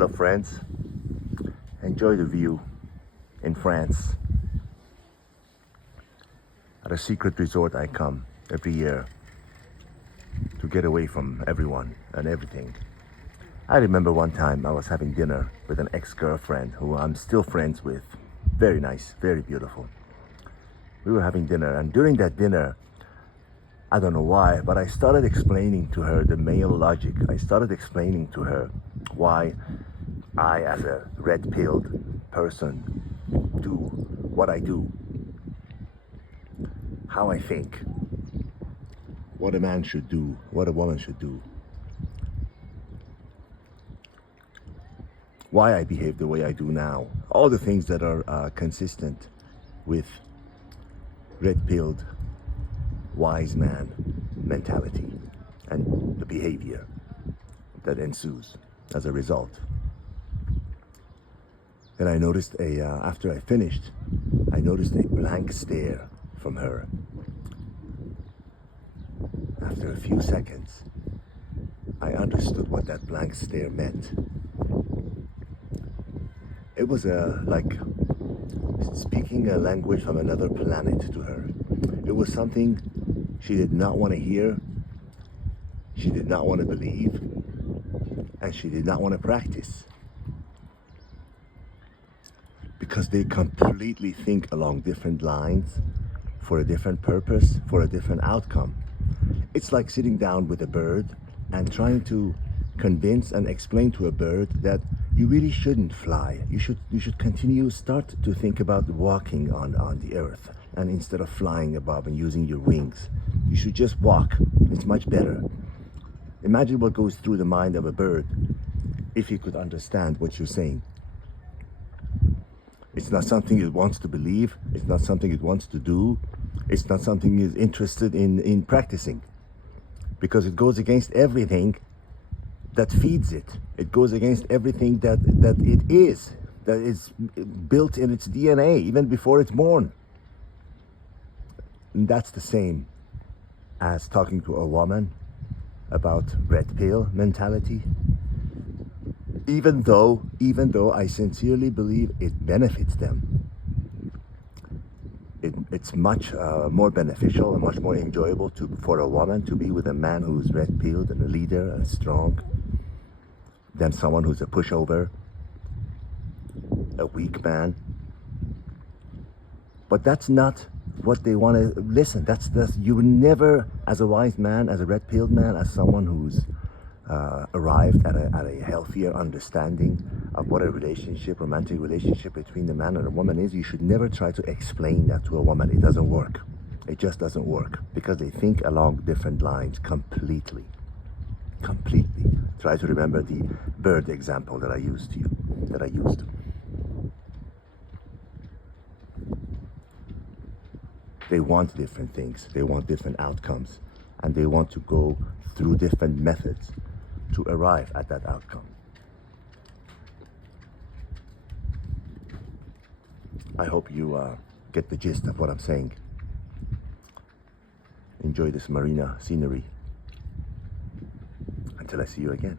Hello friends, enjoy the view in France. At a secret resort I come every year to get away from everyone and everything. I remember one time I was having dinner with an ex-girlfriend who I'm still friends with. Very nice, very beautiful. We were having dinner, and during that dinner, I don't know why, but I started explaining to her the male logic. I started explaining to her why I, as a red-pilled person, do what I do, how I think, what a man should do, what a woman should do, why I behave the way I do now, all the things that are consistent with red-pilled, wise man mentality and the behavior that ensues as a result. And I noticed after I finished, I noticed a blank stare from her. After a few seconds, I understood what that blank stare meant. It was like speaking a language from another planet to her. It was something she did not want to hear, she did not want to believe, and she did not want to practice. Because they completely think along different lines, for a different purpose, for a different outcome. It's like sitting down with a bird and trying to convince and explain to a bird that you really shouldn't fly. You should start to think about walking on the earth, and instead of flying above and using your wings, you should just walk. It's much better. Imagine what goes through the mind of a bird if he could understand what you're saying. It's not something it wants to believe. It's not something it wants to do. It's not something it's interested in practicing, because it goes against everything that feeds it. It goes against everything that it is, that is built in its DNA, even before it's born. And that's the same as talking to a woman about red pill mentality. Even though I sincerely believe it benefits them, it's much more beneficial and much more enjoyable for a woman to be with a man who's red-pilled and a leader and strong than someone who's a pushover, a weak man. But that's not what they want to listen. That's you never, as a wise man, as a red-pilled man, as someone who's arrived at a healthier understanding of what a romantic relationship between a man and a woman is, you should never try to explain that to a woman. It doesn't work. It just doesn't work, because they think along different lines completely. Try to remember the bird example that I used. They want different things, they want different outcomes, and they want to go through different methods to arrive at that outcome. I hope you get the gist of what I'm saying. Enjoy this marina scenery. Until I see you again.